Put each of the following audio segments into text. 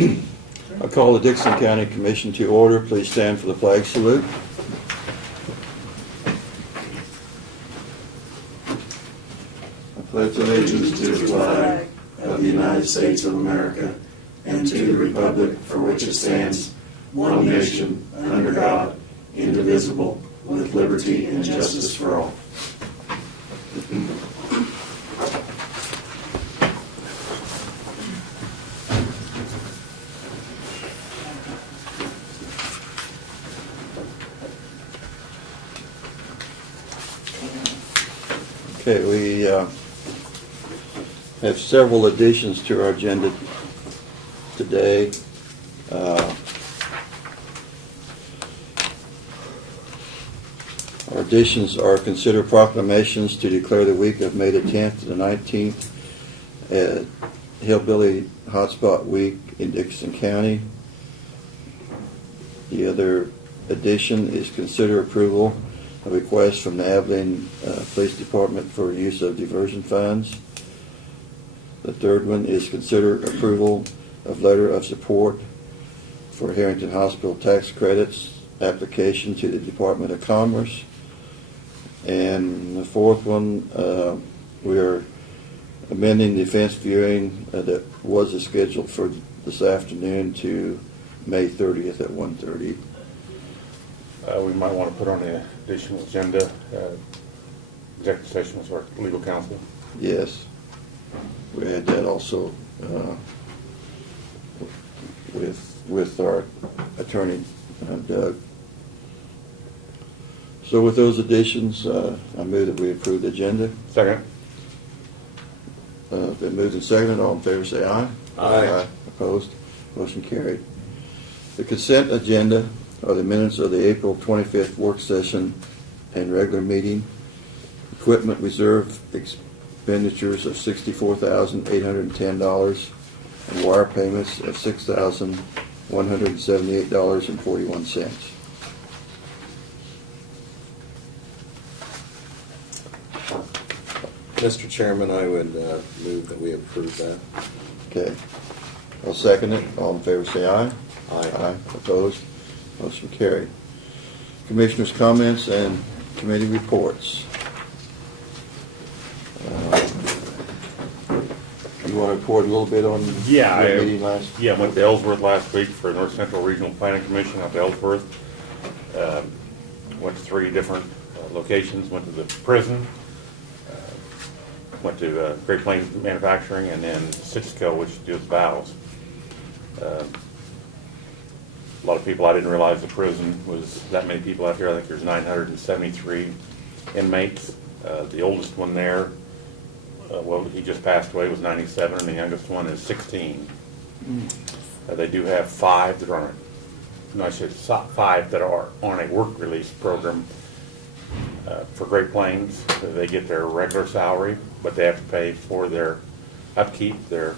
I call the Dixon County Commission to order. Please stand for the flag salute. I pledge allegiance to the flag of the United States of America and to the republic for which it stands, one nation, under God, indivisible, with liberty and justice for all. Okay, we have several additions to our agenda today. Our additions are consider proclamations to declare the week of May the 10th to the 19th Hillbilly Hotspot Week in Dixon County. The other addition is consider approval a request from the Abilene Police Department for use of diversion funds. The third one is consider approval of letter of support for Harrington Hospital tax credits application to the Department of Commerce. And the fourth one, we are amending the fence viewing that was scheduled for this afternoon to May 30th at 1:30. We might want to put on the additional agenda, executive session with our legal counsel. Yes, we had that also with our attorney, Doug. So with those additions, I move that we approve the agenda. Second. Been moved and seconded. All in favor say aye. Aye. Opposed? Motion carried. The consent agenda are the minutes of the April 25th work session and regular meeting. Equipment reserve expenditures of $64,810 and wire payments of $6,178.41. Mr. Chairman, I would move that we approve that. Okay. I'll second it. All in favor say aye. Aye. Opposed? Motion carried. Commissioners' comments and committee reports. You want to report a little bit on Yeah, your meeting last? I went to Ellsworth last week for North Central Regional Planning Commission out to Ellsworth. Went to 3 different locations. Went to the prison, went to Great Plains Manufacturing, and then Sitchco, which deals valves. A lot of people, I didn't realize the prison was that many people out here. I think there's 973 inmates. The oldest one there, well, he just passed away, was 97, and the youngest one is 16. They do have 5 that are on, no, I said 5 that are on a work release program for Great Plains. They get their regular salary, but they have to pay for their upkeep, their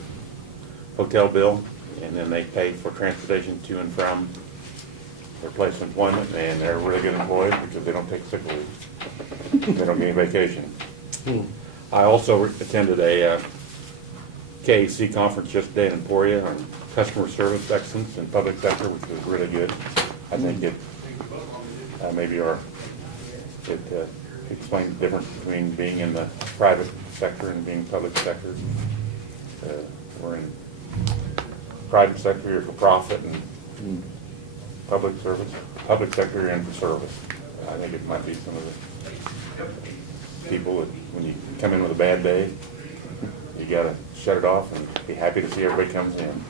hotel bill, and then they pay for transportation to and from their place of employment, and they're really good employees because they don't take sick leave. They don't get any vacation. I also attended a KAC conference yesterday in Emporia on customer service excellence in public sector, which was really good. I think it explains the difference between being in the private sector and being public sector. We're in private sector, you're for profit, and public sector, you're in for service. I think it might be some of the people that when you come in with a bad day, you got to shut it off and be happy to see everybody comes in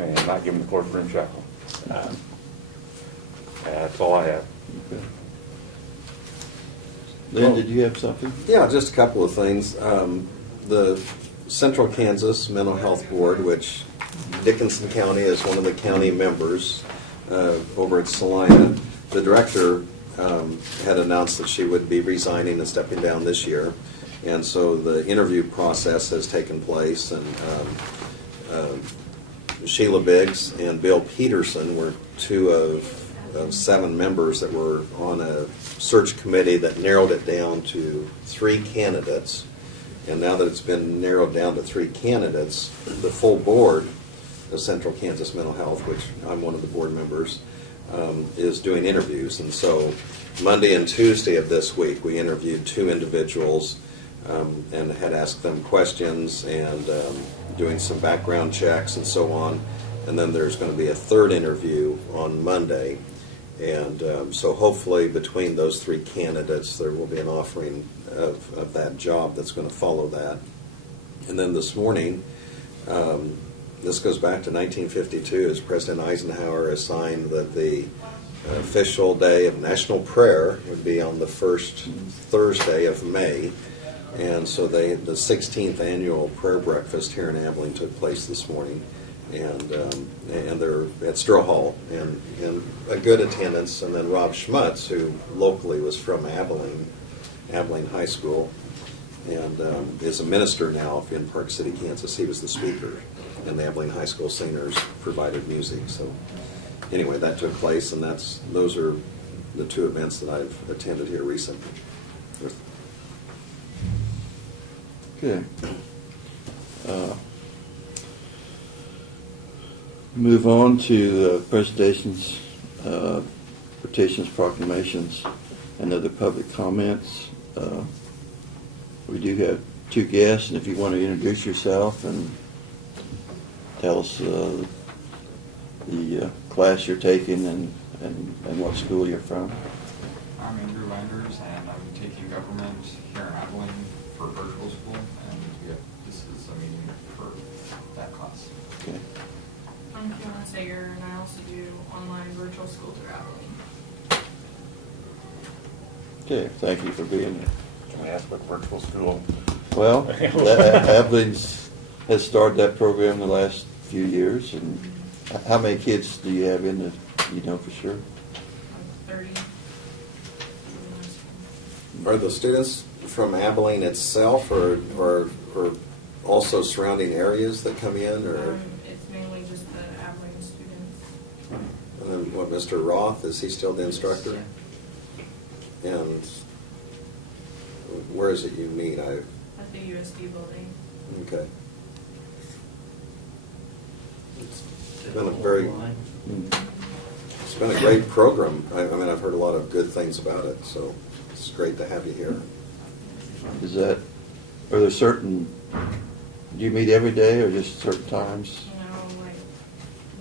and not give them the courtroom shuffle. That's all I have. Okay. Lynn, did you have something? Yeah, just a couple of things. The Central Kansas Mental Health Board, which Dickinson County is one of the county members over at Salina, the director had announced that she would be resigning and stepping down this year. And so the interview process has taken place, and Sheila Biggs and Bill Peterson were 2 of 7 members that were on a search committee that narrowed it down to 3 candidates. And now that it's been narrowed down to 3 candidates, the full board of Central Kansas Mental Health, which I'm one of the board members, is doing interviews. And so Monday and Tuesday of this week, we interviewed 2 individuals and had asked them questions and doing some background checks and so on. And then there's going to be a 3rd interview on Monday. And so hopefully between those 3 candidates, there will be an offering of that job that's going to follow that. And then this morning, this goes back to 1952, as President Eisenhower assigned that the official day of national prayer would be on the first Thursday of May. And so the 16th annual prayer breakfast here in Abilene took place this morning. And they're at Stroh Hall, and a good attendance. And then Rob Schmutz, who locally was from Abilene High School, and is a minister now in Park City, Kansas. He was the speaker, and the Abilene High School singers provided music. So anyway, that took place, and those are the 2 events that I've attended here recently. Okay. Move on to presentations, petitions, proclamations, and other public comments. We do have 2 guests, and if you want to introduce yourself and tell us the class you're taking and what school you're from. I'm Andrew Landers, and I'm taking government here in Abilene for virtual school, and this is a meeting for that class. Okay. I'm Fiona Sager, and I also do online virtual school through Abilene. Okay, thank you for being here. Can we ask what virtual school? Well, Abilene's has started that program the last few years, and how many kids do you have in it, you know for sure? Like 30. Are the students from Abilene itself, or also surrounding areas that come in, or? It's mainly just the Abilene students. And then what, Mr. Roth, is he still the instructor? And where is it you meet? At the USD building. Okay. It's been a great program. I mean, I've heard a lot of good things about it, so it's great to have you here. Are there certain, do you meet every day or just certain times? You know, like,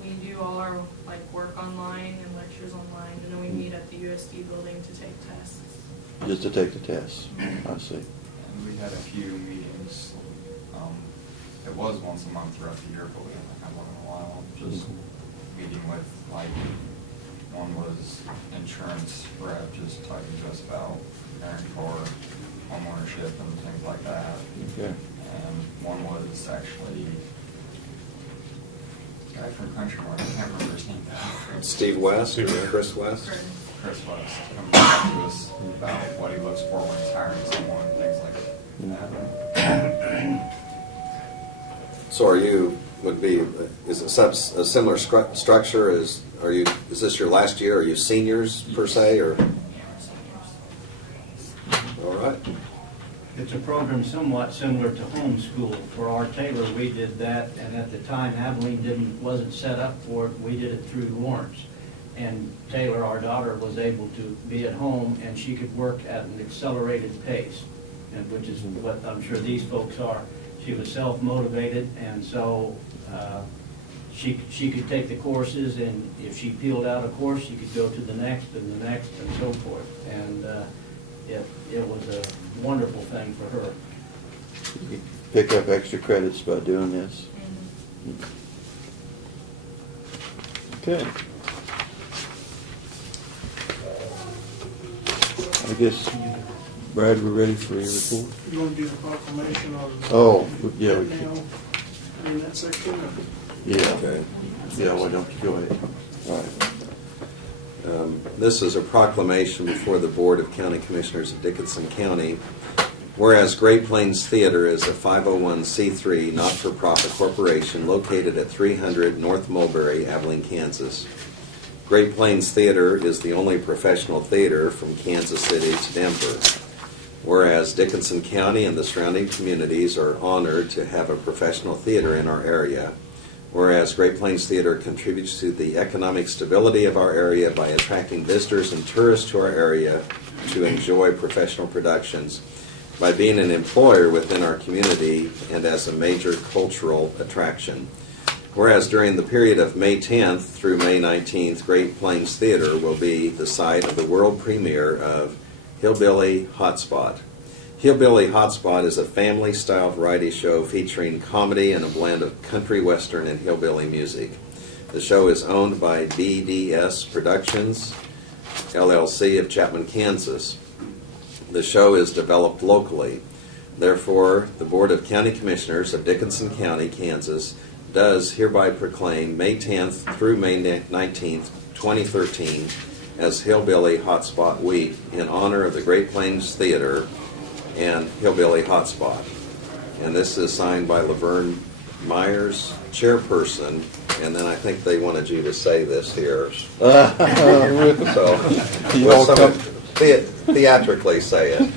we do all our, like, work online and lectures online, and then we meet at the USD building to take tests. Just to take the test? I see. And we had a few meetings. It was once a month throughout the year, but we haven't had one in a while. Just meeting with, like, one was insurance rep, just talking to us about parent core, home ownership, and things like that. Okay. And one was actually a guy from Countrymore, I can't remember his name now. Steve West, Steve West. Chris West? Chris West, coming back to us about what he looks for when he's hiring someone, things like that. So is it a similar structure? Is this your last year? Are you seniors per se, or? Yeah, we're seniors. All right. It's a program somewhat similar to homeschool. For our Taylor, we did that, and at the time Abilene wasn't set up for it. We did it through Lawrence. And Taylor, our daughter, was able to be at home, and she could work at an accelerated pace, and which is what I'm sure these folks are. She was self-motivated, and so she could take the courses, and if she peeled out a course, she could go to the next and the next and so forth. And it was a wonderful thing for her. You pick up extra credits by doing this? Okay. I guess, Brad, we're ready for your report? You want to do the proclamation on? Oh, yeah, we Right can. now, in that section? Yeah. Okay. Yeah, why don't you go ahead? All right. This is a proclamation before the Board of County Commissioners of Dickinson County. Whereas Great Plains Theater is a 501c3 not-for-profit corporation located at 300 North Mulberry, Abilene, Kansas. Great Plains Theater is the only professional theater from Kansas City to Denver. Whereas Dickinson County and the surrounding communities are honored to have a professional theater in our area. Whereas Great Plains Theater contributes to the economic stability of our area by attracting visitors and tourists to our area to enjoy professional productions, by being an employer within our community, and as a major cultural attraction. Whereas during the period of May 10th through May 19th, Great Plains Theater will be the site of the world premiere of Hillbilly Hotspot. Hillbilly Hotspot is a family-style variety show featuring comedy and a blend of country, western, and hillbilly music. The show is owned by BDS Productions, LLC of Chapman, Kansas. The show is developed locally. Therefore, the Board of County Commissioners of Dickinson County, Kansas, does hereby proclaim May 10th through May 19th, 2013 as Hillbilly Hotspot Week in honor of the Great Plains Theater and Hillbilly Hotspot. And this is signed by Laverne Myers, chairperson, and then I think they wanted you to say this here. So, You will all someone come- theatrically say it?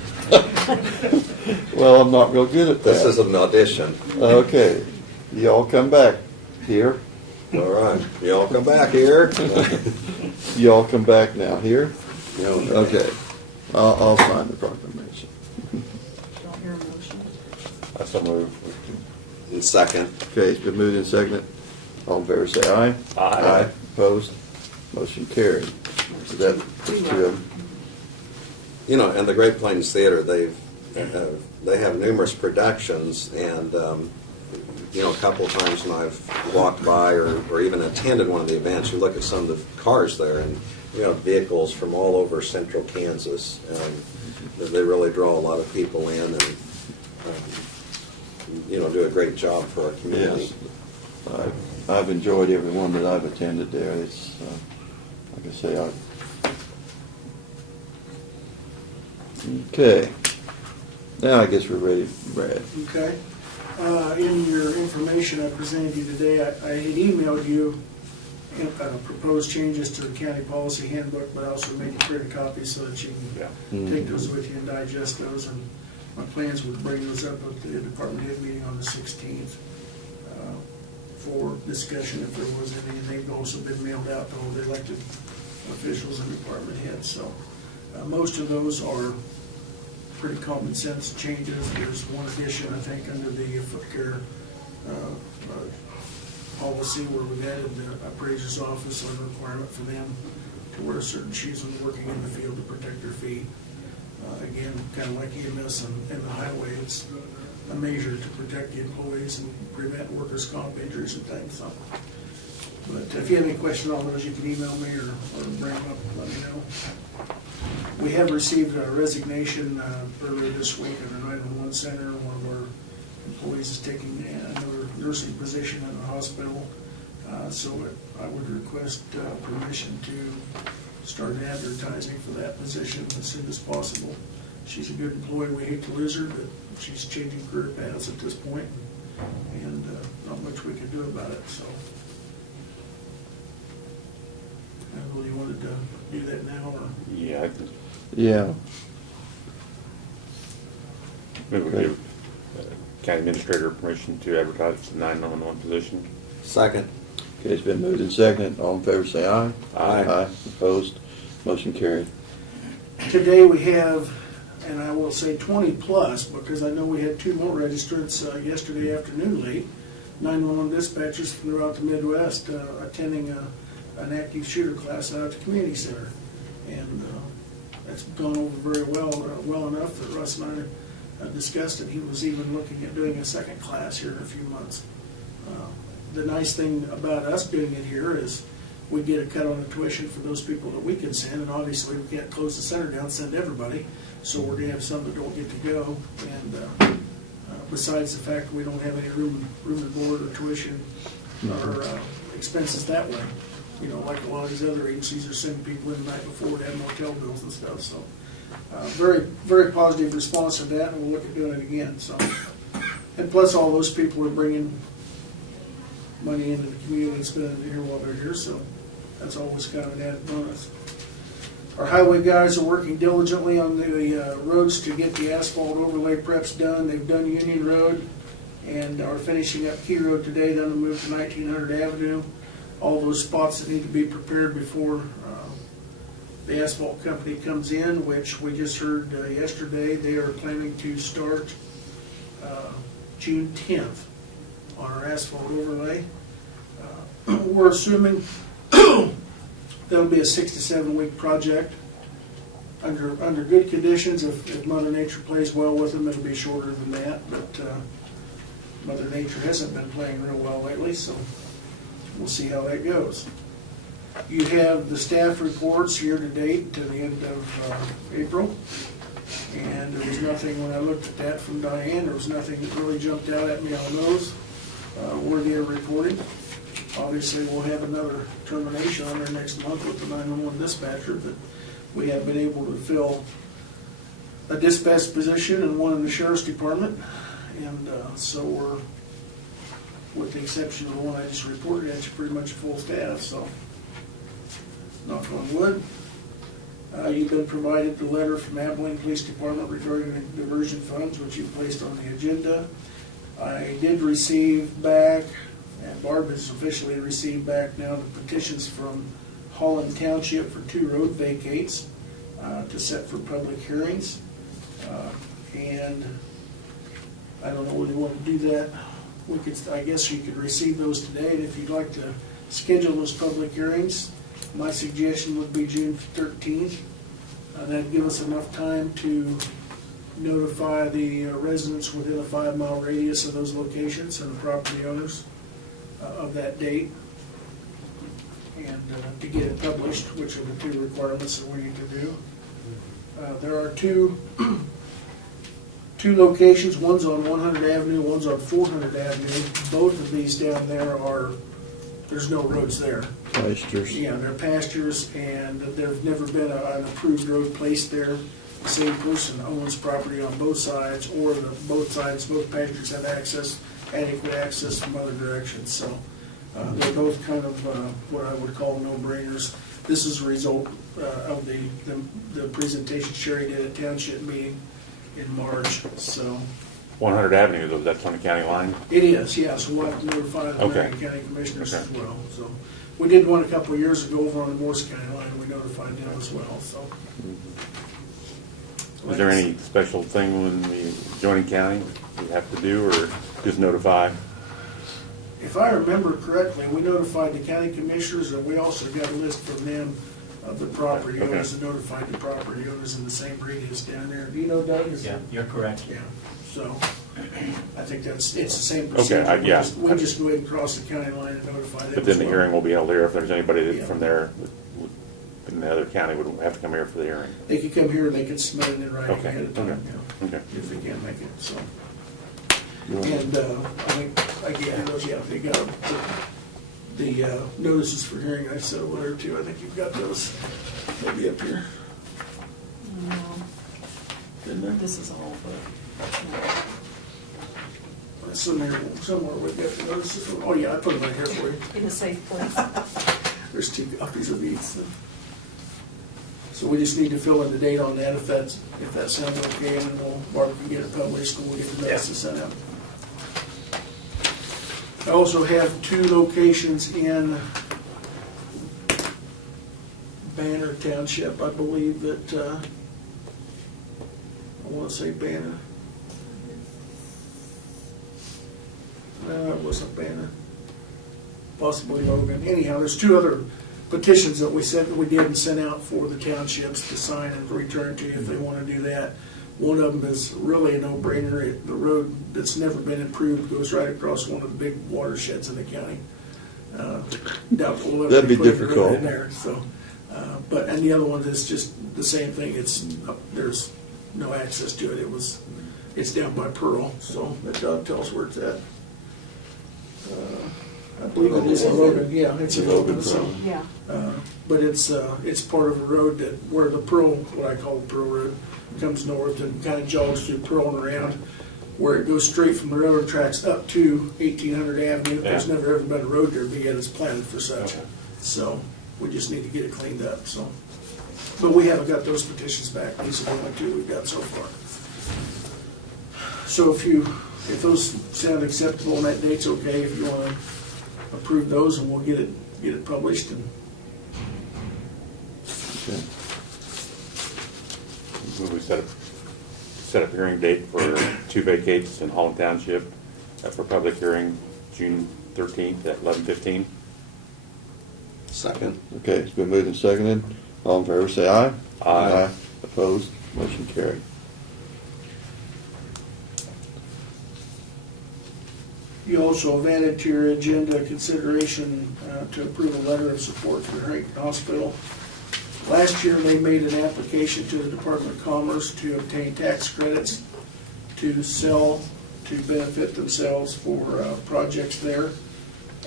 Well, I'm not real good at that. This is an audition. Okay, you all come back here. All right, you all come back here. You all come back now here. You know, Okay, I'll sign the proclamation. Don't hear a motion. I so move. in second. Okay, it's been moved and seconded. All in favor say aye. Aye. Opposed? Motion carried. So that, two of them. You know, and the Great Plains Theater, they have numerous productions, and you know, a couple of times when I've walked by or even attended one of the events, you look at some of the cars there, and you know, vehicles from all over central Kansas. They really draw a lot of people in, and you know, do a great job for our community. Yes. I've enjoyed every one that I've attended there. It's, like I say, okay. Now I guess we're ready, Brad. Okay. In your information I presented you today, I had emailed you proposed changes to the county policy handbook, but I also made you print a copy so that you Yeah. can take those with you and digest those. And my plans would bring those up at the department head meeting on the 16th for discussion if there was any. And they've also been mailed out to all the elected officials and department heads. So most of those are pretty common sense changes. There's one addition, I think, under the foot care policy where we've added the appraiser's office on a requirement for them to wear certain shoes when working in the field to protect their feet. Again, kind of like EMS and the highway, it's a measure to protect the employees and prevent workers' comp injuries and things. So, but if you have any questions on those, you can email me or bring them up and let me know. We have received a resignation earlier this week at our 911 center. One of our employees is taking another nursing position in the hospital. So I would request permission to start advertising for that position as soon as possible. She's a good employee. We hate to lose her, but she's changing career paths at this point, and not much we can do about it. So I really wanted to do that now, or Yeah, I can Yeah. maybe we Okay. give county administrator permission to advertise the 911 position. Second. Okay, it's been moved and seconded. All in favor say aye. Aye. Opposed? Motion carried. today we have, and I will say 20 plus, because I know we had two more registrants yesterday afternoon late, 911 dispatchers from throughout the Midwest attending an active shooter class out at the community center. And that's gone over very well enough that Russ and I discussed it. He was even looking at doing a second class here in a few months. The nice thing about us doing it here is we get a cut on the tuition for those people that we can send, and obviously we can't close the center down and send everybody, so we're going to have some that don't get to go. And besides the fact we don't have any room and board or tuition or expenses that way, you know, like a lot of these other agencies are sending people in the night before to have motel bills and stuff. So very, very positive response to that, and we'll look at doing it again. So, and plus all those people are bringing money into the community and spending it here while they're here, so that's always kind of an added bonus. Our highway guys are working diligently on the roads to get the asphalt overlay preps done. They've done Union Road, and are finishing up Key Road today, then we'll move to 1900 Avenue. All those spots that need to be prepared before the asphalt company comes in, which we just heard yesterday, they are planning to start June 10th on our asphalt overlay. We're assuming that'll be a 6 to 7 week project. Under good conditions, if Mother Nature plays well with them, it'll be shorter than that, but Mother Nature hasn't been playing real well lately, so we'll see how that goes. You have the staff reports year to date to the end of April, and there was nothing, when I looked at that from Diane, there was nothing that really jumped out at me on those worthy of reporting. Obviously, we'll have another termination on there next month with the 911 dispatcher, but we have been able to fill a dispatch position and one in the sheriff's department, and so we're, with the exception of the one I just reported, it's pretty much full staff, so knock on wood. You've been provided the letter from Abilene Police Department regarding the diversion funds, which you placed on the agenda. I did receive back, and Barb has officially received back now, the petitions from Holland Township for 2 road vacates to set for public hearings. And I don't know whether you want to do that. We could, I guess you could receive those today, and if you'd like to schedule those public hearings, my suggestion would be June 13th. That'd give us enough time to notify the residents within a 5-mile radius of those locations and the property owners of that date, and to get it published, which are the 2 requirements that we need to do. There are two locations, one's on 100 Avenue, one's on 400 Avenue. Both of these down there are, there's no roads there. Pastures. Yeah, they're pastures, and there's never been an approved road placed there. The same person owns property on both sides, or both pastures have adequate access from other directions. So they're both kind of what I would call no-brainers. This is a result of the presentation Sherry did at Township meeting in March. So 100 Avenue, though, that's on the county line? it is, yeah. So we'll have to notify the Okay. Marion County Commissioners Okay. as well. So we did one a couple of years ago over on the Morris County line, and we notified them as well. So. Is there any special thing when the joining county you have to do, or just notify? If I remember correctly, we notified the county commissioners, and we also got a list from them of the property Okay. owners, and notified the property owners in the same radius down there. Do you know, Doug? Yeah, you're correct. Yeah, so I think it's the same Okay, procedure. yeah. We just go ahead and cross the county line and notify them. But then as the well. hearing will be held here if there's anybody Yeah. that from there, in the other county would have to come here for the hearing. They could come here and they could submit it in writing Okay, ahead of time, okay, yeah, okay. if they can't make it, so. You want- And I think, again, those, yeah, they got the notices for hearing I sent over there too. I think you've got those maybe up here. No, Didn't there? this is all, but, Somewhere we've got the notices. Oh, yeah, I put them right here for you. in a safe place. There's 2 copies of these. So we just need to fill in the date on that if that sounds okay, and then Barb can get it published and we'll get the notices sent out. I also have 2 locations in Banner Township, I believe that, I want to say Banner. No, it wasn't Banner. Possibly Logan. Anyhow, there's 2 other petitions that we did and sent out for the townships to sign and return to you if they want to do that. One of them is really a no-brainer. The road that's never been improved goes right across one of the big watersheds in the county. Doubtful we'll ever That'd be put a road difficult. in there. So, and the other one is just the same thing. There's no access to it. It's down by Pearl, so that tells where it's at. I believe it is in Logan. Yeah, it's in Logan. So. Yeah. But it's part of a road that, where the Pearl, what I call the Pearl Road, comes north and kind of jogs through Pearl and around, where it goes straight from the railroad tracks up to 1800 Avenue. There's Yeah. never ever been a road there, but yet it's planted for such. Okay. So we just need to get it cleaned up, so. But we haven't got those petitions back. These are the only 2 we've got so far. So if you if those sound acceptable and that date's okay, if you want to approve those, and we'll get it published. And Okay. Will we set up hearing date for 2 vacates in Holland Township for public hearing June 13th at 11:15? Second. Okay, it's been moved and seconded. All in favor, say aye. Aye. Opposed? Motion carried. you also have added to your agenda consideration to approve a letter of support for Creighton Hospital. Last year, they made an application to the Department of Commerce to obtain tax credits to sell, to benefit themselves for projects there.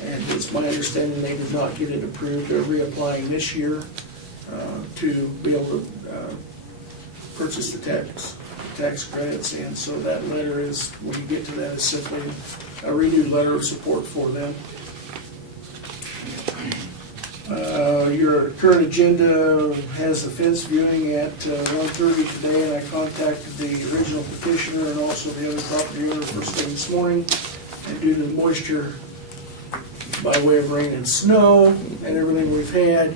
And it's my understanding they did not get it approved. They're reapplying this year to be able to purchase the tax credits. And so that letter is, when you get to that, is simply a renewed letter of support for them. Your current agenda has the fence viewing at 1:30 today, and I contacted the original petitioner and also the other property owner first thing this morning. And due to the moisture by way of rain and snow and everything we've had,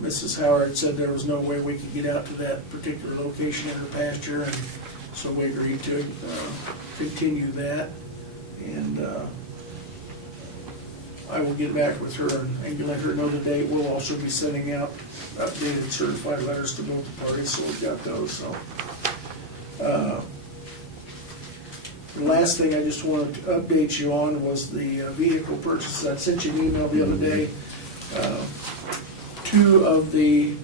Mrs. Howard said there was no way we could get out to that particular location in her pasture, and so we agreed to continue that. And I will get back with her and let her know the date. We'll also be sending out updated certified letters to both parties, so we've got those. So, the last thing I just wanted to update you on was the vehicle purchases. I sent you an email the other day. 2 of the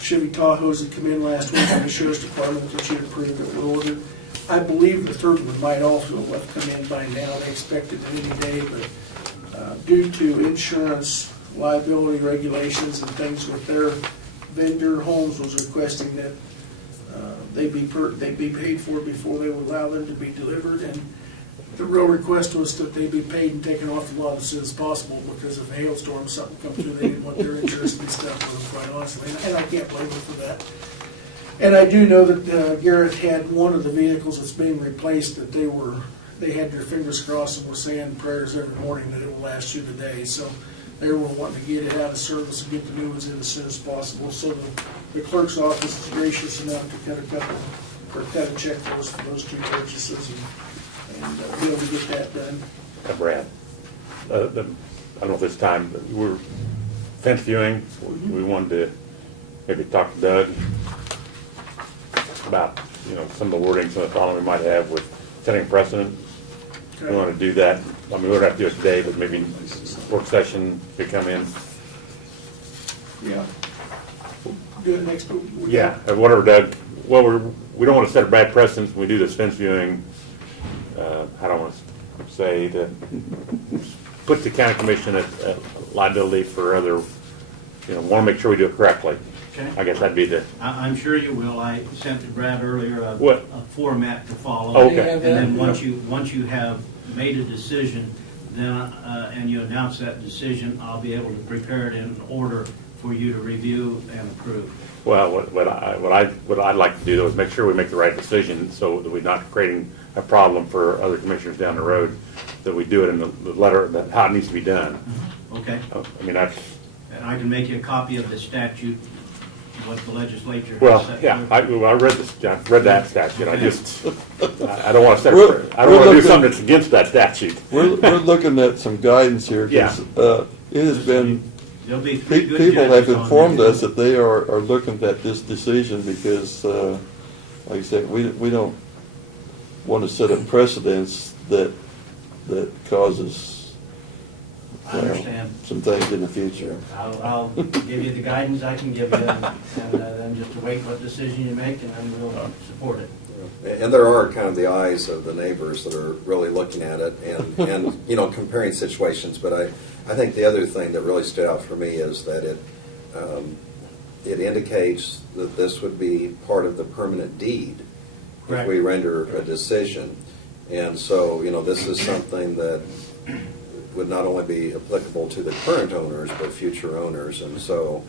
Chevy Tahoes that come in last week from the Sheriff's Department that you approved that were ordered. I believe the 3rd one might also have come in by now. They expect it any day, but due to insurance liability regulations and things with their vendor, Holmes was requesting that they'd be paid for before they would allow them to be delivered. And the real request was that they be paid and taken off the lot as soon as possible, because if a hailstorm, something come through, they didn't want their insurance to be stuck with them, quite honestly. And I can't blame them for that. And I do know that Garrett had one of the vehicles that's being replaced that they had their fingers crossed and were saying prayers every morning that it will last you the day. So they were wanting to get it out of service and get the new ones in as soon as possible. So the clerk's office is gracious enough to cut a check for those 2 purchases and be able to get that done. Brad, I don't know if this time, but we're fence viewing. We wanted to maybe talk to Doug about, some of the wording, some of the problem we might have with setting precedent. We want to do that. I mean, we don't have to do it today, but maybe work session could come in. Yeah. Do it next week. Yeah, whatever, Doug. Well, we don't want to set a bad precedent when we do this fence viewing. I don't want to say that put the county commission at liability for other, want to make sure we do it correctly. Okay. I guess that'd be the, I'm sure you will. I sent to Brad earlier a What? format to follow. Oh, okay. And then once you have made a decision, then, and you announce that decision, I'll be able to prepare it in order for you to review and approve. well, what I'd like to do though is make sure we make the right decision so that we're not creating a problem for other commissioners down the road, that we do it in the letter, that how it needs to be done. Okay? I mean, that's, And I can make you a copy of the statute, what the legislature has well, set yeah, forth. I read that statute. I just, I don't want to set, We're- I don't want to we're do looking- something that's against that statute. We're looking at some guidance here, because it has been, There'll be 3 good people have judges on informed there. us that they are looking at this decision because, like I said, we don't want to set a precedence that causes, I understand. some things in the future. I'll give you the guidance I can give you, and then just await what decision you make, and then we'll support it. And there are kind of the eyes of the neighbors that are really looking at it and comparing situations. But I think the other thing that really stood out for me is that it indicates that this would be part of the permanent deed if Correct. we render a decision. And so, this is something that would not only be applicable to the current owners, but future owners. And so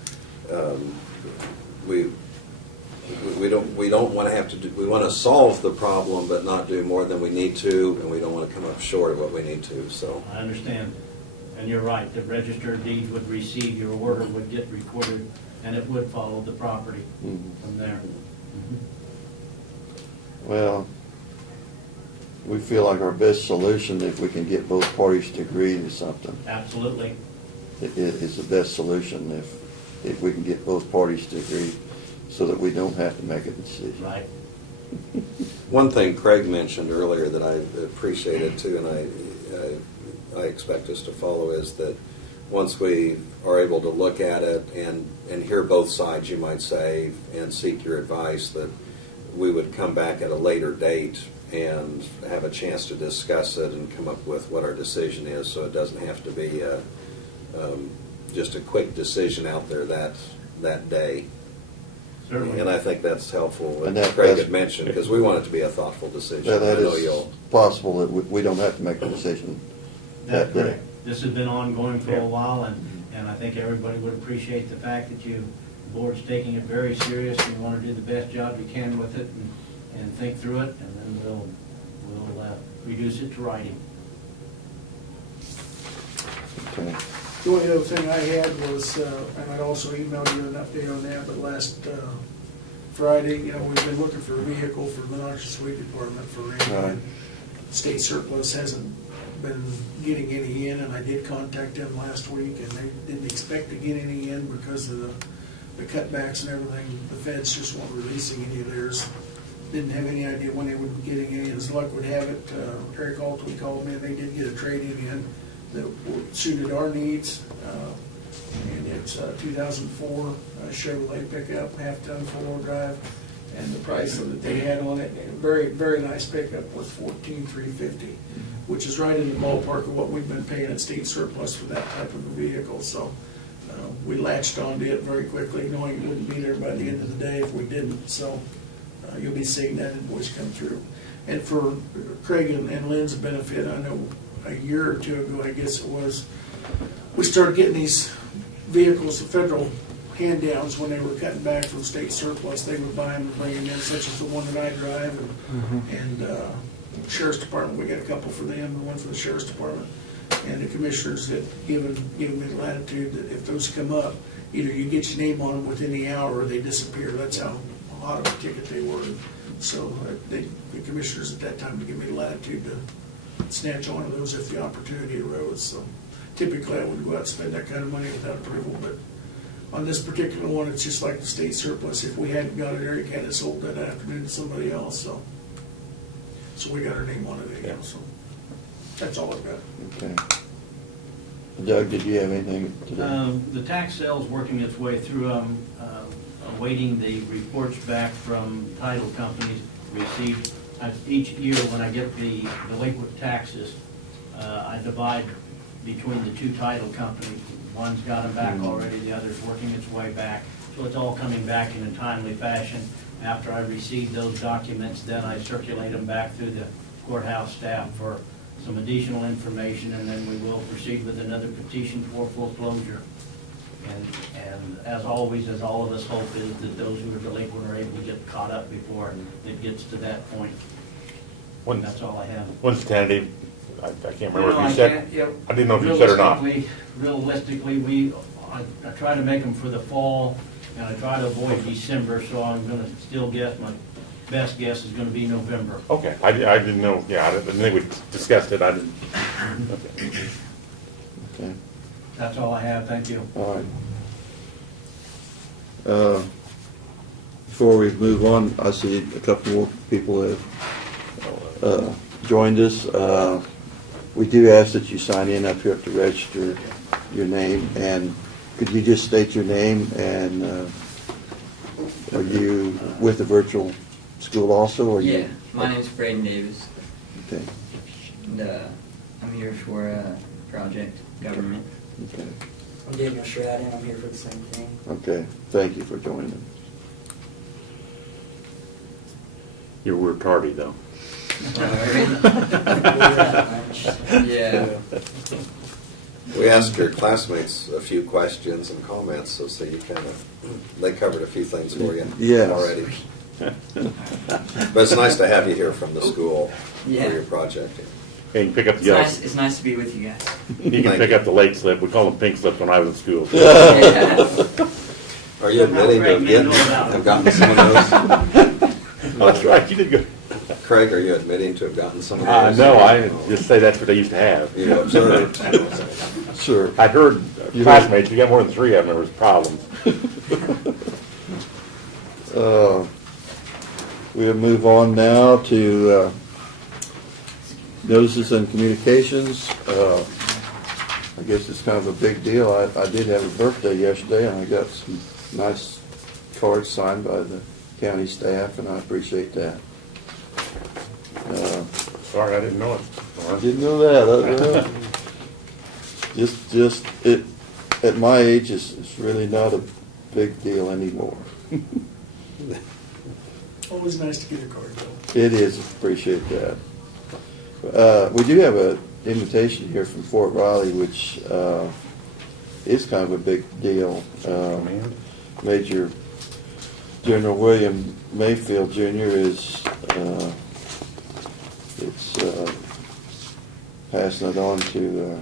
we don't want to have to do, we want to solve the problem, but not do more than we need to, and we don't want to come up short of what we need to, so. I understand. And you're right, the register of deeds would receive, your order would get recorded, and it would follow the property Mhm. from there. Well, we feel like our best solution, if we can get both parties to agree to something, Absolutely. is the best solution if we can get both parties to agree so that we don't have to make a decision. Right. One thing Craig mentioned earlier that I appreciated too, and I expect us to follow, is that once we are able to look at it and hear both sides, you might say, and seek your advice, that we would come back at a later date and have a chance to discuss it and come up with what our decision is, so it doesn't have to be just a quick decision out there that day. Certainly. And I think that's helpful, what And that- Craig that's- had mentioned, because we want it to be a thoughtful decision. Well, that I know is you'll. possible that we don't have to make a decision That's that day. correct. This has been ongoing for a while, and I think everybody would appreciate the fact that the board's taking it very serious. You want to do the best job you can with it and think through it, and then we'll reduce it to writing. Okay. The only other thing I had was, and I'd also emailed you an update on that, but last Friday, we've been looking for a vehicle for the noxious weed department for Right. Randy. State surplus hasn't been getting any in, and I did contact them last week, and they didn't expect to get any in because of the cutbacks and everything. The feds just weren't releasing any of theirs. Didn't have any idea when they would be getting any. As luck would have it, Eric Alton called me, and they did get a trade-in in that suited our needs. And it's a 2004 Chevrolet pickup, half-ton, four-wheel drive. And the price that they had on it, a very, very nice pickup, was $14,350, which is right in the ballpark of what we've been paying at state surplus for that type of a vehicle. So we latched onto it very quickly, knowing it wouldn't be there by the end of the day if we didn't. So you'll be seeing that invoice come through. And for Craig and Lynn's benefit, I know a year or two ago, I guess it was, we started getting these vehicles, the federal hand-downs, when they were cutting back from state surplus. They would buy them and bring them in, such as the one that I drive, and Sheriff's Department, we got a couple for them, the one for the Sheriff's Department. And the commissioners had given me the latitude that if those come up, either you get your name on them within the hour or they disappear. That's how hot of a ticket they were. So the commissioners at that time would give me the latitude to snatch on those if the opportunity arose. So typically I wouldn't go out and spend that kind of money without approval, but on this particular one, it's just like the state surplus. If we hadn't got it, Eric had it sold that afternoon to somebody else, so we got our name on it anyhow, so that's all I've got. Okay. Doug, did you have anything today? The tax sale's working its way through. Awaiting the reports back from title companies received. Each year when I get the delinquent taxes, I divide between the two title companies. One's got them back already, the other's working its way back. So it's all coming back in a timely fashion. After I receive those documents, then I circulate them back through the courthouse staff for some additional information, and then we will proceed with another petition for foreclosure. And as always, as all of us hope, is that those who are delinquent are able to get caught up before it gets to that point. And that's all I have. When's the tentative? I can't remember if I you said. can't, yeah, I didn't know if you said or not. Realistically, I try to make them for the fall, and I try to avoid December, so I'm gonna still guess, my best guess is gonna be November. Okay, I didn't know, yeah, I didn't think we discussed it, I didn't. Okay. Okay. That's all I have, thank you. All right. Before we move on, I see a couple more people have joined us. We do ask that you sign in up here to register your name, and could you just state your name, and are you with the virtual school also, or Yeah, you? my name's Braden Davis, Okay, and I'm here for Project Government. okay, I'm Daniel Shradden, I'm here for the same thing. okay. Thank you for joining us. You were tardy, though. Yeah. We asked your classmates a few questions and comments, so you kind of, they covered a few things for you Yes. already. But it's nice to have you here from the school for Yeah. your project. And you pick up It's the nice, it's nice to be with you guys. You can pick up the late slip. We call them pink slips when I was in school. Yeah. Are you admitting to have gotten some of those? Oh, that's right, you did good. Craig, are you admitting to have gotten some of those? No, I just say that's what they used to have. You observed. Sure. I heard You classmates, you got more than 3 of them, there was problems. We'll move on now to notices and communications. I guess it's kind of a big deal. I did have a birthday yesterday, and I got some nice cards signed by the county staff, and I appreciate that. Sorry, I didn't know it. I didn't know that. Just it at my age, it's really not a big deal anymore. Always nice to get a card, though. It is, appreciate that. We do have an invitation here from Fort Riley, which is kind of a big deal. Major General William Mayfield Jr. is passing it on to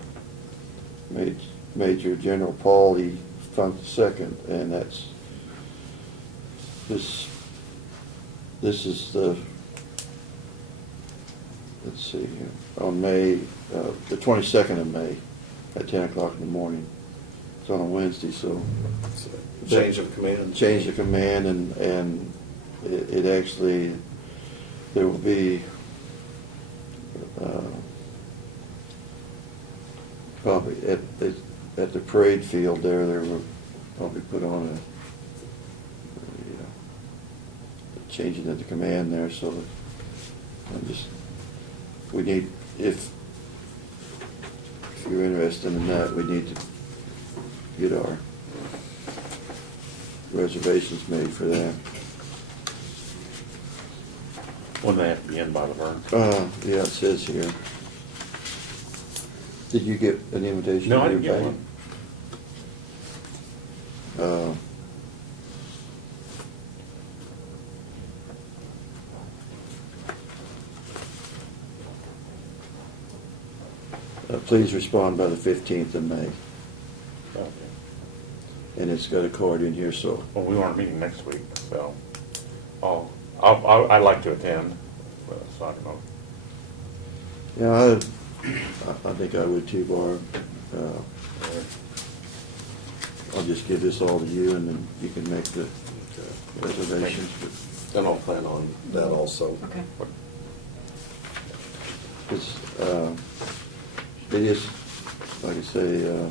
Major General Paul E. Funk II, and that's this is the, let's see here, on May, the 22nd of May, at 10 o'clock in the morning. It's on a Wednesday, so. Change of command. Change of command, and it actually, there will be probably at the parade field there will probably put on a changing of the command there, so that we need, if you're interested in that, we need to get our reservations made for that. When they have to be in by the burn. Yeah, it says here. Did you get an invitation? No, I in didn't your get packet? Please respond by the 15th of May. Okay. And it's got a card in here, so. Well, we aren't meeting next week, so I'd like to attend, so I don't know. Yeah, I think I would too, Barb. I'll just give this all to you, and then you can make the reservations. Then I'll plan on that also. Okay. It's, it is, like I say,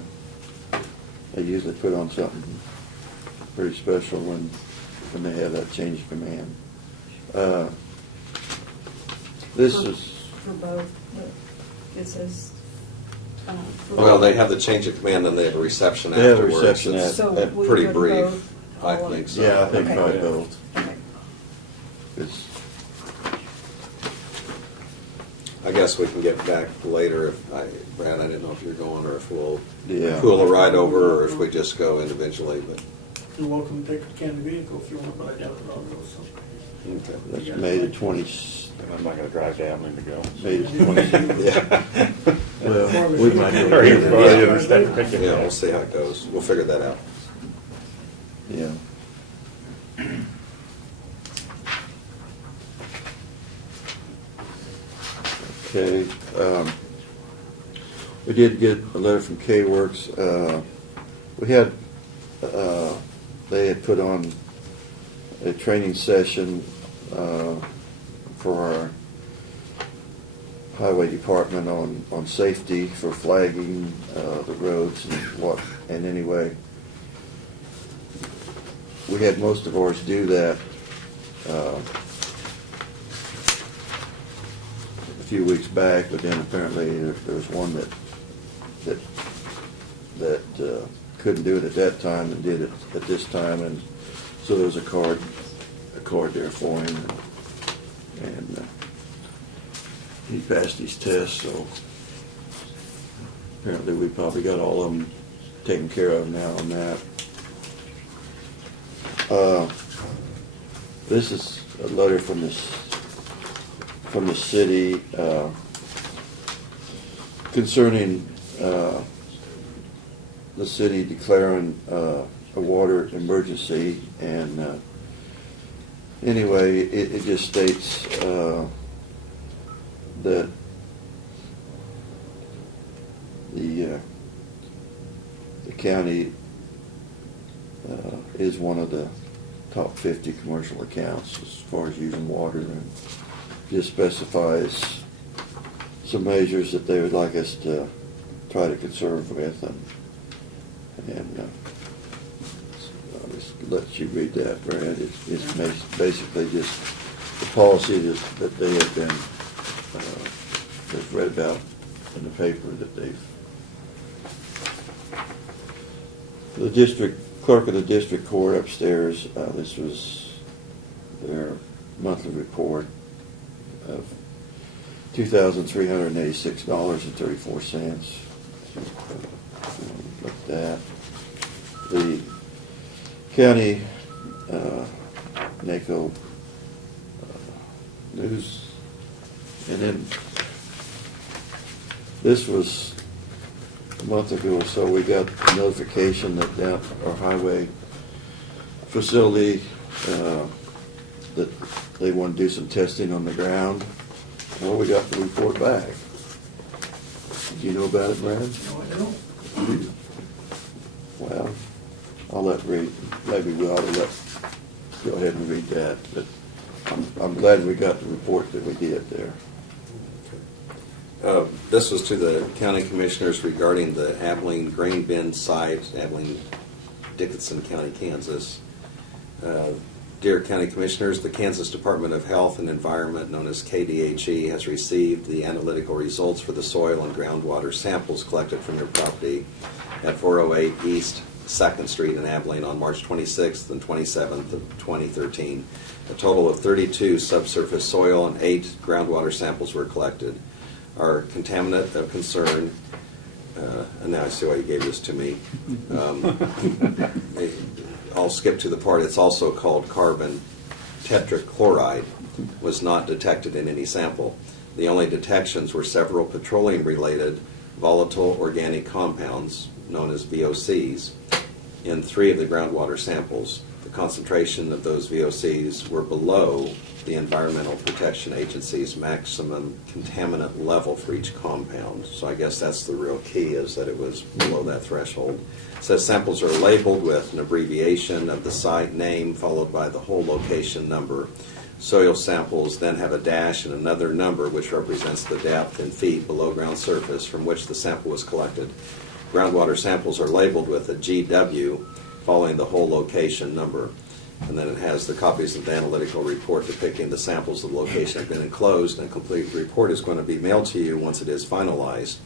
they usually put on something pretty special when they have that change of command. This is, For both, it says. For Well, both. they have the change of command, and they have a reception They have a afterwards. reception It's So we pretty would brief, both, I all of think it. so. yeah, I think Okay. probably both. Okay. It's, I guess we can get back later Brad, I didn't know if you're going or if we'll Yeah. pool a ride over or if we just go individually, but. You're welcome to take the county vehicle if you want, but I doubt it, I'll go, so. Okay. that's May the 20th. I'm not gonna drive down, I need to go. May the 20th. Yeah. Well, we might do Or it. either way, you understand, pick it. Yeah, we'll see how it goes. We'll figure that out. Yeah. Okay, we did get a letter from K-Works. We had, they had put on a training session for our highway department on safety for flagging the roads and and anyway, we had most of ours do that a few weeks back, but then apparently there was one that couldn't do it at that time and did it at this time, and so there was a card there for him, and he passed his test, so apparently we probably got all of them taken care of now on that. This is a letter from the city concerning the city declaring a water emergency, and anyway, it just states that the county is one of the top 50 commercial accounts as far as using water, and just specifies some measures that they would like us to try to conserve with, and I'll just let you read that, Brad. It's basically just the policy that they have been, they've read about in the paper that the district clerk of the district court upstairs, this was their monthly report of $2,386.34. Look at that. The county NACO news, and then this was a month ago or so, we got a notification that down our highway facility that they want to do some testing on the ground. Well, we got the report back. Do you know about it, Brad? No, I don't. Well, I'll maybe we ought to go ahead and read that, but I'm glad we got the report that we did there. This was to the county commissioners regarding the Abilene grain bin site, Abilene, Dickinson County, Kansas. Dear County Commissioners, the Kansas Department of Health and Environment, known as KDHE, has received the analytical results for the soil and groundwater samples collected from your property at 408 East 2nd Street in Abilene on March 26th and 27th of 2013. A total of 32 subsurface soil and 8 groundwater samples were collected. Our contaminant of concern, and now I see why you gave this to me. I'll skip to the part, it's also called carbon tetrachloride, was not detected in any sample. The only detections were several petroleum-related volatile organic compounds, known as VOCs, in 3 of the groundwater samples. The concentration of those VOCs were below the Environmental Protection Agency's maximum contaminant level for each compound. So I guess that's the real key, is that it was below that threshold. It says samples are labeled with an abbreviation of the site name followed by the whole location number. Soil samples then have a dash and another number which represents the depth in feet below ground surface from which the sample was collected. Groundwater samples are labeled with a GW following the whole location number. And then it has the copies of the analytical report depicting the samples of the location have been enclosed, and a complete report is going to be mailed to you once it is finalized.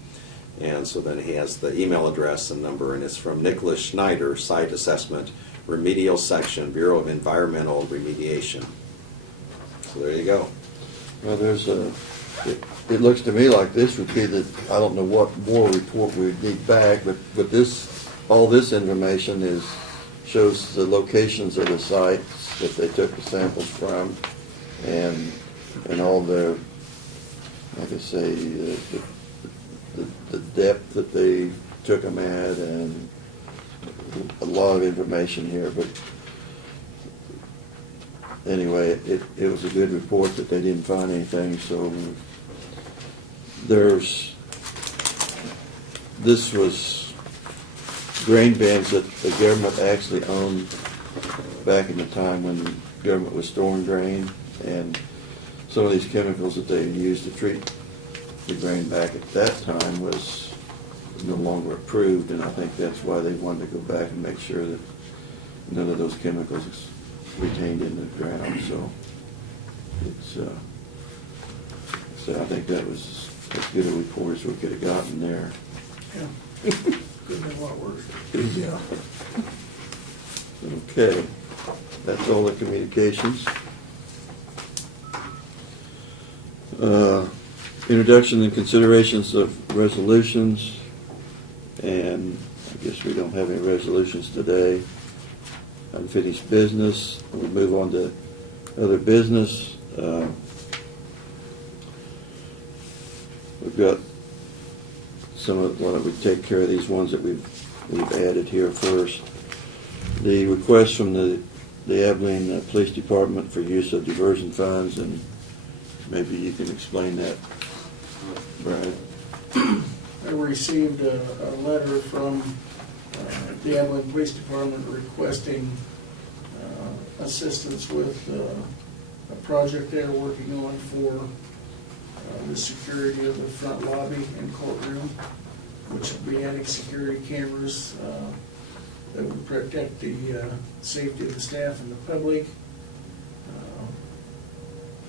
And so then he has the email address and number, and it's from Nicholas Schneider, Site Assessment, Remedial Section, Bureau of Environmental Remediation. So there you go. Well, it looks to me like this would be I don't know what more report we would need back, but all this information shows the locations of the sites that they took the samples from, and all the, like I say, the depth that they took them at, and a lot of information here. But anyway, it was a good report that they didn't find anything. So this was grain bins that the government actually owned back in the time when the government was storing grain, and some of these chemicals that they used to treat the grain back at that time was no longer approved, and I think that's why they wanted to go back and make sure that none of those chemicals retained in the ground. So I think that was as good a report as we could have gotten there. Yeah. Could have been a lot worse. Yeah. Okay, that's all the communications. Introduction and considerations of resolutions. And I guess we don't have any resolutions today. Unfinished business, we'll move on to other business. We've got some of, why don't we take care of these ones that we've added here first. The request from the Abilene Police Department for use of diversion funds, and maybe you can explain that, Brad. I received a letter from the Abilene Police Department requesting assistance with a project they're working on for the security of the front lobby and courtroom, which will be adding security cameras that would protect the safety of the staff and the public.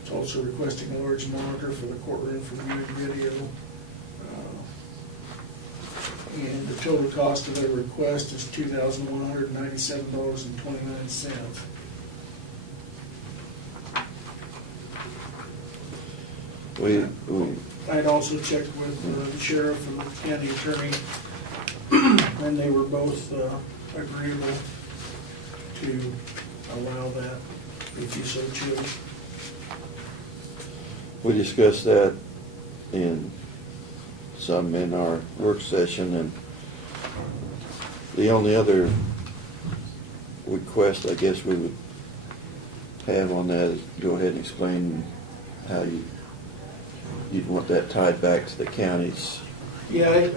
It's also requesting a large monitor for the courtroom for viewing video. And the total cost of their request is $2,197.29. I'd also checked with the sheriff and the county attorney, and they were both agreeable to allow that if you so choose. We discussed that in our work session, and the only other request I guess we would have on that is go ahead and explain how you'd want that tied back to the counties. Yeah,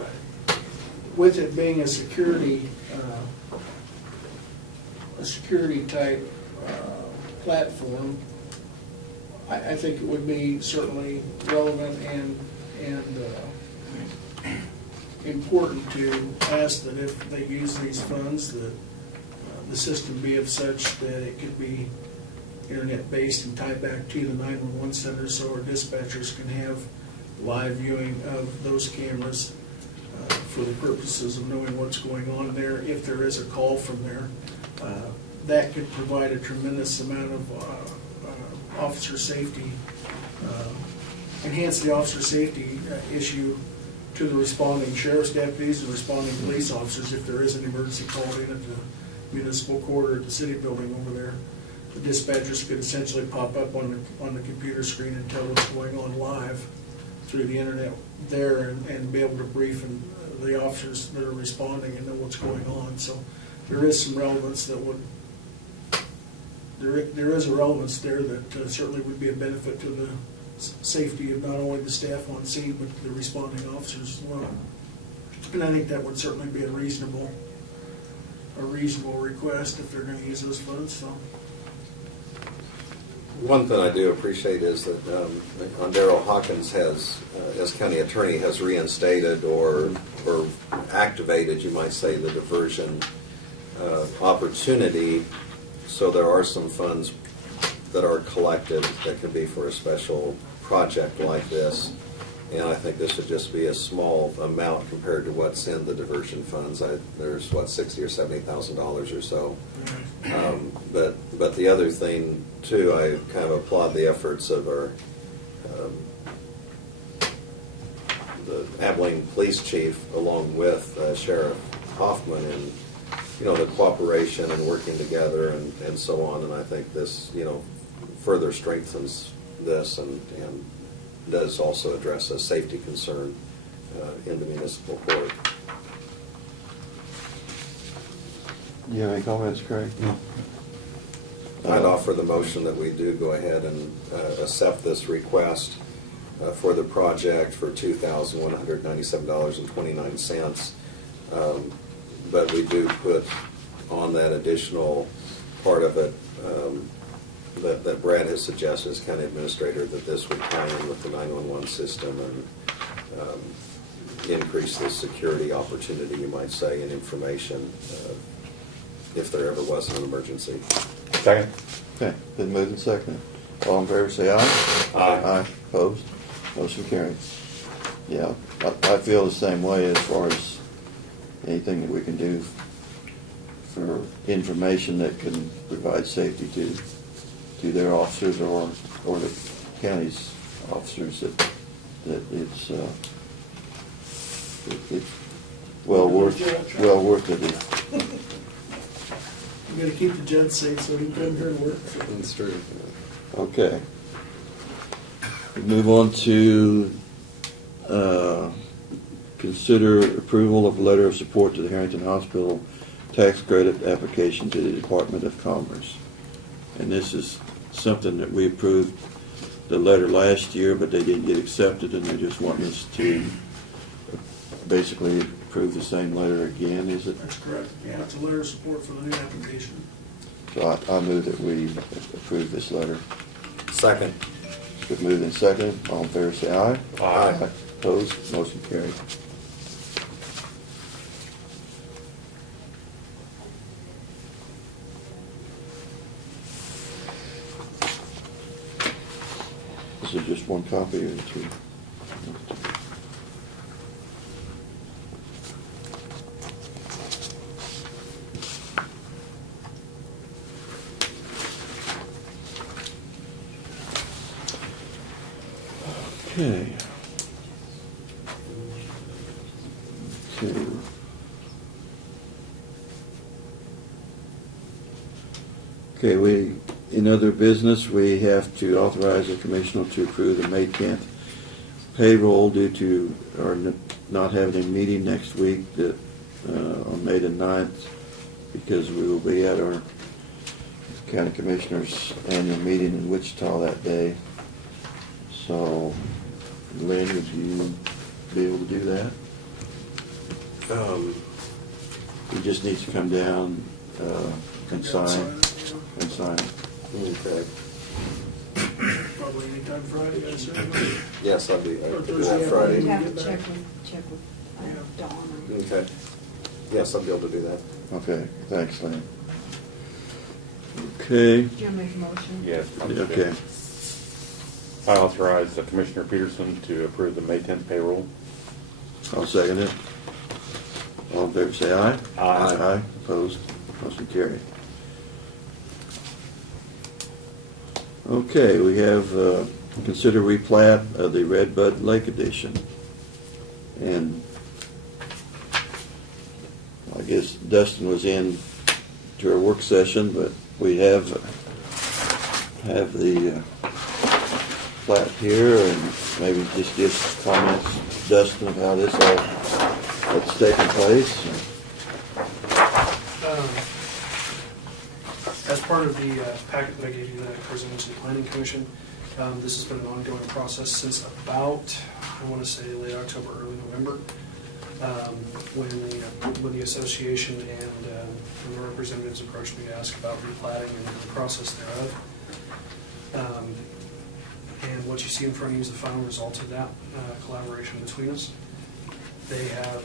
with it being a security type platform, I think it would be certainly relevant and important to ask that if they use these funds, that the system be of such that it could be internet-based and tied back to the 911 center, so our dispatchers can have live viewing of those cameras for the purposes of knowing what's going on there. If there is a call from there, that could provide a tremendous amount of officer safety, enhance the officer safety issue to the responding sheriff's deputies and responding police officers. If there is an emergency called in at the municipal court or at the city building over there, the dispatchers could essentially pop up on the computer screen and tell what's going on live through the internet there, and be able to brief the officers that are responding and know what's going on. So there is some relevance that would, there is a relevance there that certainly would be a benefit to the safety of not only the staff on scene, but the responding officers as well. And I think that would certainly be a reasonable request if they're going to use those funds. So. One thing I do appreciate is that Darrell Hawkins has, as county attorney, has reinstated or activated, you might say, the diversion opportunity. So there are some funds that are collected that can be for a special project like this. And I think this would just be a small amount compared to what's in the diversion funds. There's what, $60,000 or $70,000 or so. But the other thing too, I kind of applaud the efforts of our the Abilene Police Chief along with Sheriff Hoffman, and the cooperation and working together and so on. And I think this further strengthens this and does also address a safety concern in the municipal court. Do you have any comments, Craig? No. I'd offer the motion that we do go ahead and accept this request for the project for $2,197.29. But we do put on that additional part of it that Brad has suggested as county administrator, that this would tie in with the 911 system and increase the security opportunity, you might say, and information if there ever was an emergency. Second. Okay, been moved and seconded. All in favor, say aye. Aye. Opposed? Motion carries. Yeah, I feel the same way as far as anything that we can do for information that can provide safety to their officers or the county's officers, that it's well worth it. You gotta keep the judge safe so he can come here and work. That's true. Okay. We move on to consider approval of letter of support to the Harrington Hospital tax credit application to the Department of Commerce. And this is something that we approved the letter last year, but they didn't get accepted, and they just want us to basically approve the same letter again, is it? That's correct. Yeah, it's a letter of support for the new application. So I move that we approve this letter. Second. It's been moved and seconded. All in favor, say aye. Aye. Opposed? Motion carried. This is just one copy or two? Okay. Okay. Okay, in other business, we have to authorize the commissioner to approve the May 10th payroll due to our not having a meeting next week that, on May the 9th, because we will be at our county commissioners annual meeting in Wichita that day. So, Lynn, would you be able to do that? He just needs to come down and sign. And sign. Okay. Probably anytime Friday, I assume. Yes, I'll do Or that Thursday Friday. You afternoon. have to check with Dawn. Okay. Yes, I'll be able to do that. Okay, thanks, Lynn. Okay. Do you want to make a motion? Yes. Okay. I authorize Commissioner Peterson to approve the May 10th payroll. I'll second it. All in favor, say aye. Aye. Aye, opposed, motion carried. Okay, we have, consider replat of the Red Bud Lake Edition. And I guess Dustin was in to our work session, but we have the plat here, and maybe just give comments, Dustin, of how this all has taken place. As part of the packet that I gave you that I presented to the Planning Commission, this has been an ongoing process since about, I want to say, late October, early November, when the association and the representatives approached me to ask about replatting and the process thereof. And what you see in front of you is the final result of that collaboration between us. They have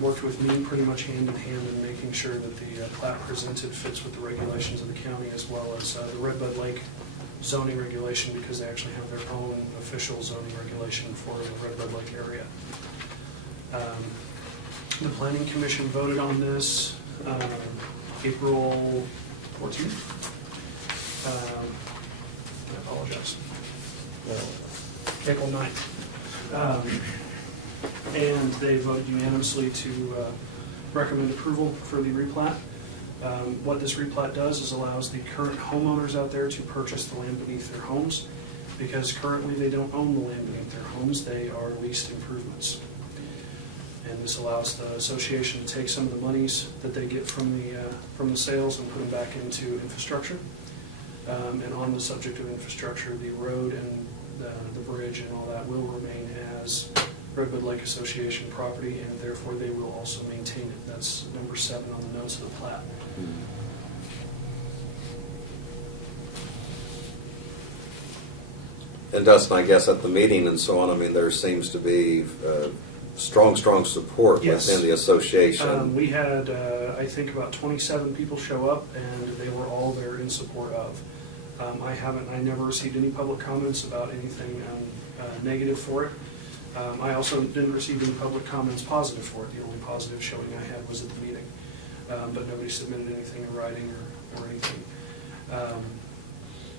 worked with me pretty much hand in hand in making sure that the plat presented fits with the regulations of the county, as well as the Red Bud Lake zoning regulation, because they actually have their own official zoning regulation for the Red Bud Lake area. The Planning Commission voted on this April 14th. I apologize. April 9th. And they voted unanimously to recommend approval for the replat. What this replat does is allows the current homeowners out there to purchase the land beneath their homes, because currently they don't own the land beneath their homes, they are leased improvements. And this allows the association to take some of the monies that they get from the sales and put them back into infrastructure. And on the subject of infrastructure, the road and the bridge and all that will remain as Red Bud Lake Association property, and therefore they will also maintain it. That's number 7 on the notes of the plat. And Dustin, I guess at the meeting and so on, I mean, there seems to be strong support Yes. within the association. We had, I think, about 27 people show up, and they were all there in support of. I never received any public comments about anything negative for it. I also didn't receive any public comments positive for it. The only positive showing I had was at the meeting. But nobody submitted anything in writing or anything.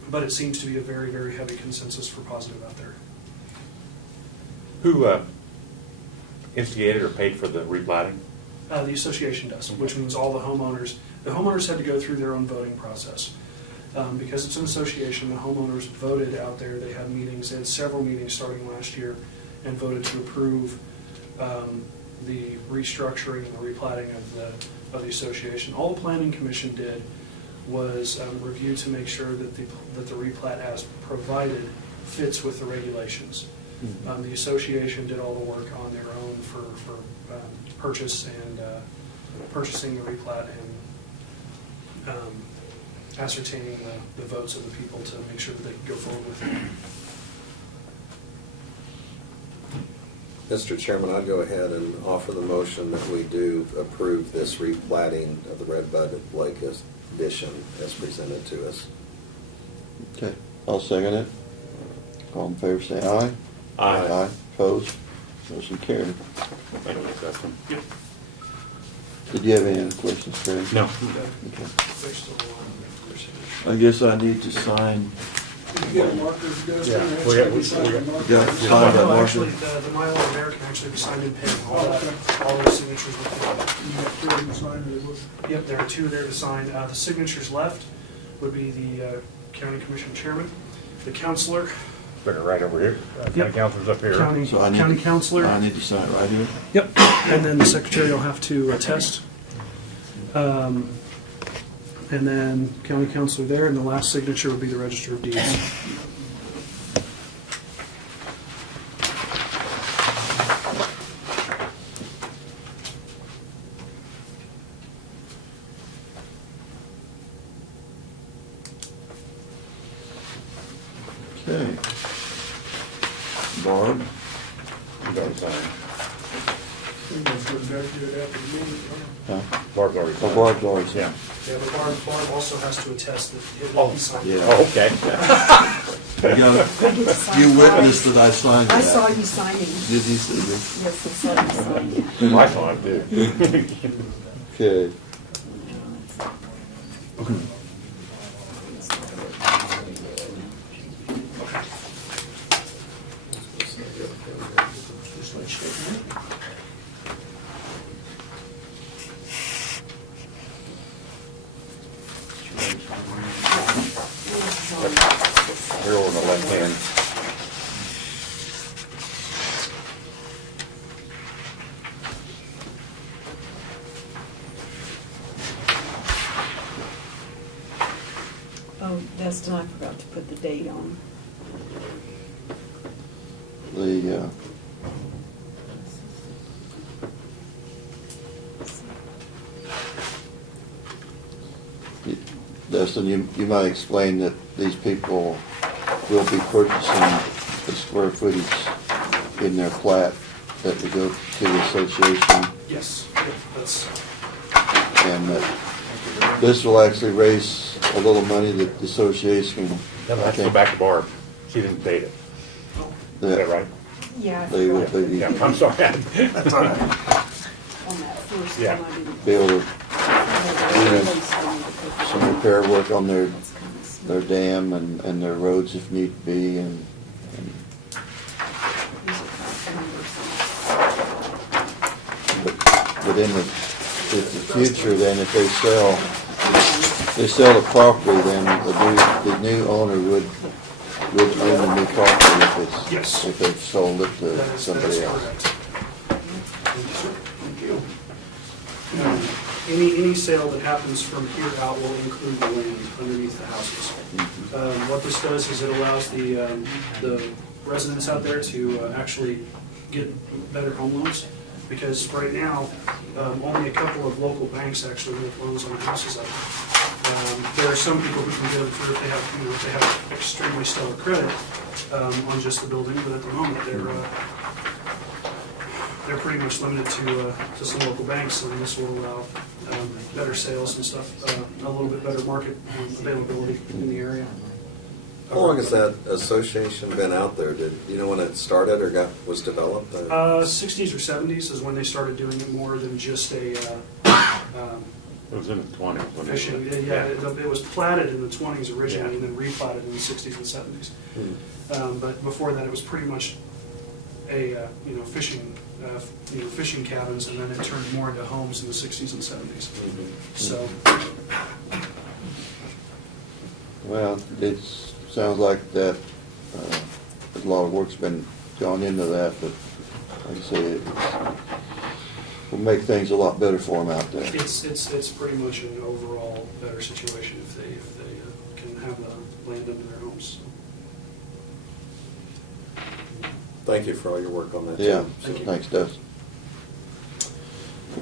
But it seems to be a very, very heavy consensus for positive out there. Who instigated or paid for the replatting? The association does, which means all the homeowners had to go through their own voting process. Because it's an association, the homeowners voted out there, they had meetings, they had several meetings starting last year, and voted to approve the restructuring and the replatting of the association. All the planning commission did was review to make sure that the replat as provided fits with the regulations. The association did all the work on their own for purchase and purchasing the replat and ascertaining the votes of the people to make sure that they could go forward with it. Mr. Chairman, I'd go ahead and offer the motion that we do approve this replatting of the Red Bud Lake addition as presented to us. Okay, I'll second it. All in favor, say aye. Aye. Opposed? Motion carried. Any discussion? Yep. Did you have any other questions, Craig? No. Okay. They're still on their signature. I guess I need to sign. Did you get a marker, Dustin? Yeah, That's we got- gonna be we signed got- marker. Yeah. No, Sign that marker. actually, the Mylar there can actually be signed in pen. All those signatures with pen. You got three of them signed, or what? Yep, there are two there to sign. The signatures left would be the county commission chairman, the counselor, Better right over here. County Yep. council's up here. county So I need county to- counselor. I need to sign it right here? Yep, and then the secretary will have to attest. And then county counselor there, and the last signature would be the register of deeds. Okay. Barb? You got to sign. We can go back to it after the meeting. Huh? Barb's already Oh, signed. Barb's already Yeah. signed. Yeah, but Barb also has to attest that Oh, he signed. yeah. Oh, okay. You you witnessed that I signed I that. saw you signing. Did you see this? Yes, I saw you signing. I saw it too. Okay. Just like shit, man. Here over on the left hand. Oh, Dustin, I forgot to put the date on. The, Dustin, you might explain that these people will be purchasing the square footage in their plat that we go to the association, Yes, yep, that's, and that this will actually raise a little money that the association, Then we'll I have to go think, back to Barb. She didn't date it. Is that that right? Yeah. I they will forgot. be, Yeah, I'm sorry. That's all right. On that first Yeah. one, I didn't. Be able to Yeah. some repair work on their That's kind of small. dam and their roads if need be, and These are kind of but in the future, then if they sell the property, then the new owner would own the new property if it's, Yes. if they've sold it to that is somebody else. correct. Thank you, sir. Thank you. Any sale that happens from here out will include the land underneath the houses. What this does is it allows the residents out there to actually get better home loans, because right now, only a couple of local banks actually make loans on houses out there. There are some people who can get them through if they have extremely stellar credit on just the building, but at the moment, they're pretty much limited to some local banks, and this will allow better sales and stuff, a little bit better market availability in the area. How long has that association been out there? Did you know when it started or was developed? 60s or 70s is when they started doing it more than just a It was in the 20s. when they- fishing. Yeah, it was platted in the 20s originally, and then replatted in the 60s and 70s. But before that, it was pretty much a fishing fishing cabins, and then it turned more into homes in the 60s and 70s. So, Well, it sounds like that, a lot of work's been gone into that, but like I say, it will make things a lot better for them out there. it's pretty much an overall better situation if they can have the land under their homes. Thank you for all your work on that. Yeah, too. Thank you. thanks, Dustin.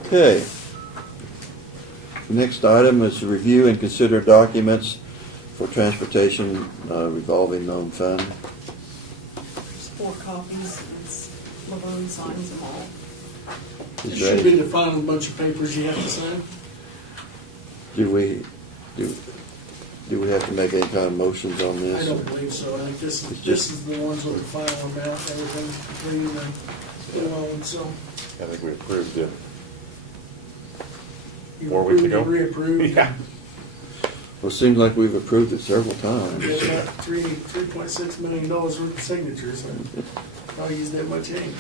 Okay. Next item is to review and consider documents for transportation revolving loan fund. There's 4 copies, and Laverne signs them all. It Is should there be any- the final bunch of papers you have to sign. Do we have to make any kind of motions on I this? don't believe so. I think this It's this just- is the ones with the final amount, everything completed and the loan, so. I think we approved it. You 4 weeks approved ago? and reapproved. Yeah. Well, it seems like we've approved it several times. We got $3.6 million worth of signatures, and I'll use that much ink.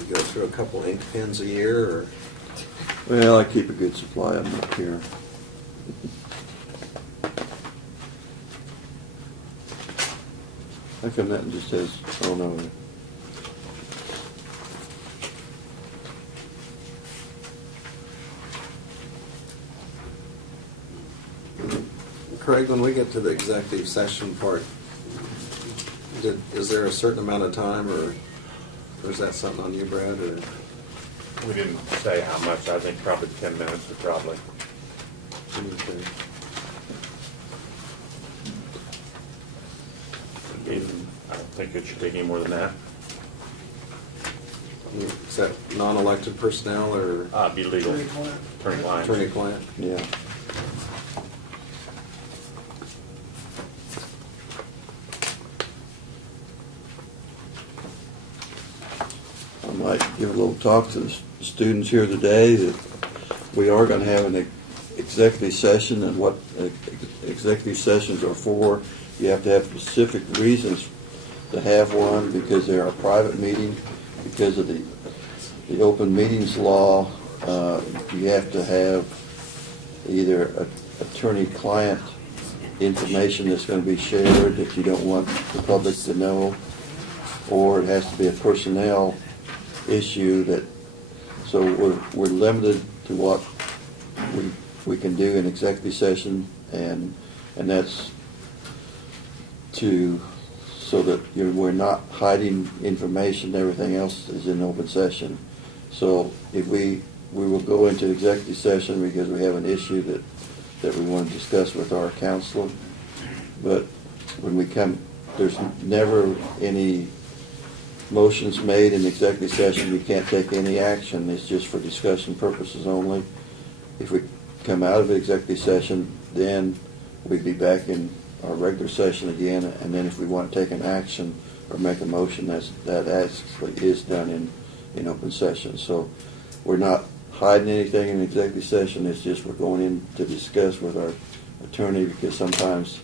You go through a couple ink pens a year, or Well, I keep a good supply of them up here. How come that just says, oh no. Craig, when we get to the executive session part, is there a certain amount of time, or is that something on you, Brad, or? We didn't say how much. I think probably 10 minutes would probably. I don't think it should take any more than that. Is that non-elected personnel or Be legal. Attorney-client. Attorney-client. attorney-client? Yeah. I might give a little talk to the students here today that we are going to have an executive session, and what executive sessions are for. You have to have specific reasons to have one, because they are a private meeting, because of the open meetings law. You have to have either attorney-client information that's going to be shared that you don't want the public to know, or it has to be a personnel issue that, so we're limited to what we can do in executive session, and that's so that we're not hiding information, everything else is in open session. So if we will go into executive session because we have an issue that we want to discuss with our counselor, but when we come, there's never any motions made in executive session. We can't take any action. It's just for discussion purposes only. If we come out of the executive session, then we'd be back in our regular session again, and then if we want to take an action or make a motion, that actually is done in open session. So we're not hiding anything in executive session. It's just we're going in to discuss with our attorney, because sometimes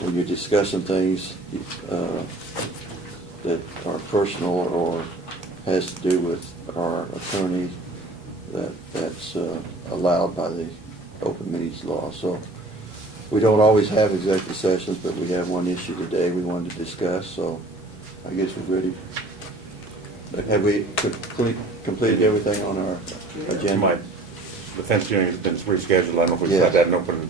when you're discussing things that are personal or has to do with our attorney, that's allowed by the open meetings law. So we don't always have executive sessions, but we have one issue today we wanted to discuss, so I guess we're ready. Have we completed everything on our You agenda? might the fence viewing has been rescheduled. I don't know if we Yes. said that in open,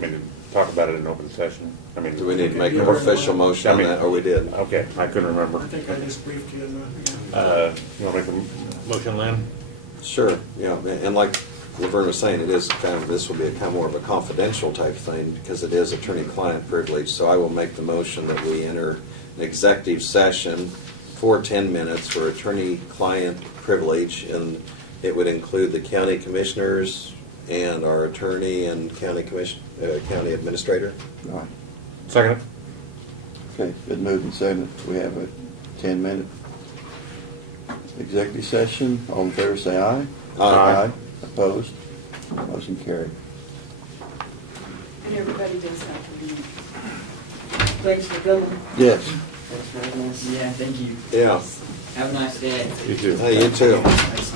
I mean, talk about it in open session. I mean. Do we need to make an official motion on that, or we did? Okay, I couldn't I remember. think I just briefed you in the, You want to make a motion, Lynn? Sure, yeah, and like Laverne was saying, it is kind of, this will be a kind of more of a confidential type thing, because it is attorney-client privilege, so I will make the motion that we enter an executive session for 10 minutes for attorney-client privilege, and it would include the county commissioners and our attorney and county administrator. All right. Second? Okay, been moved and seconded. We have a 10-minute executive session. All in favor, say aye. Aye. Opposed? Motion carried. And everybody does have to be. Thanks for coming. Yes. Thanks for having us. Yeah, thank you. Yeah, Have a nice day. You too. hey, you too. Thanks.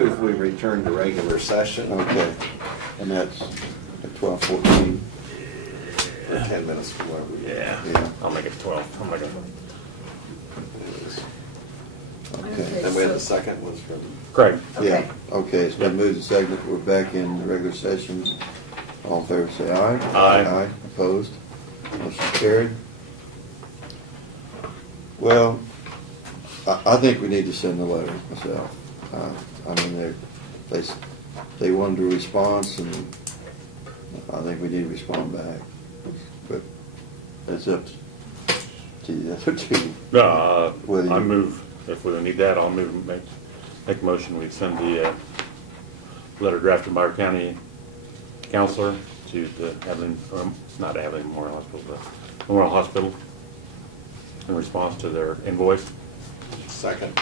move we return to regular session Okay, and that's at 12:14. for 10 minutes before we. Yeah, Yeah. I'll make it 12. I'm not gonna. Okay. And we had the second was from. Craig? Yeah, okay, it's been moved and seconded, we're back in the regular session. All in favor, say aye. Aye. Aye, opposed, motion carried. Well, I think we need to send a letter myself. I mean, they wanted a response, and I think we need to respond back. But it's up to the other two. Whether you- I move, if we need that, I'll move, make a motion, we send the letter drafted by our county counselor to the Abilene, or not Abilene Memorial Hospital, but Memorial Hospital in response to their invoice. Second.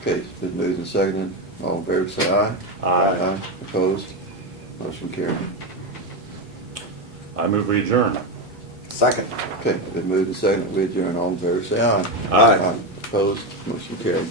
Okay, it's been moved and seconded. All in favor, say aye. Aye. Opposed? Motion carried. I move we adjourn. Second. Okay, been moved and seconded. We adjourn. All in favor, say aye. Aye. Opposed? Motion carried.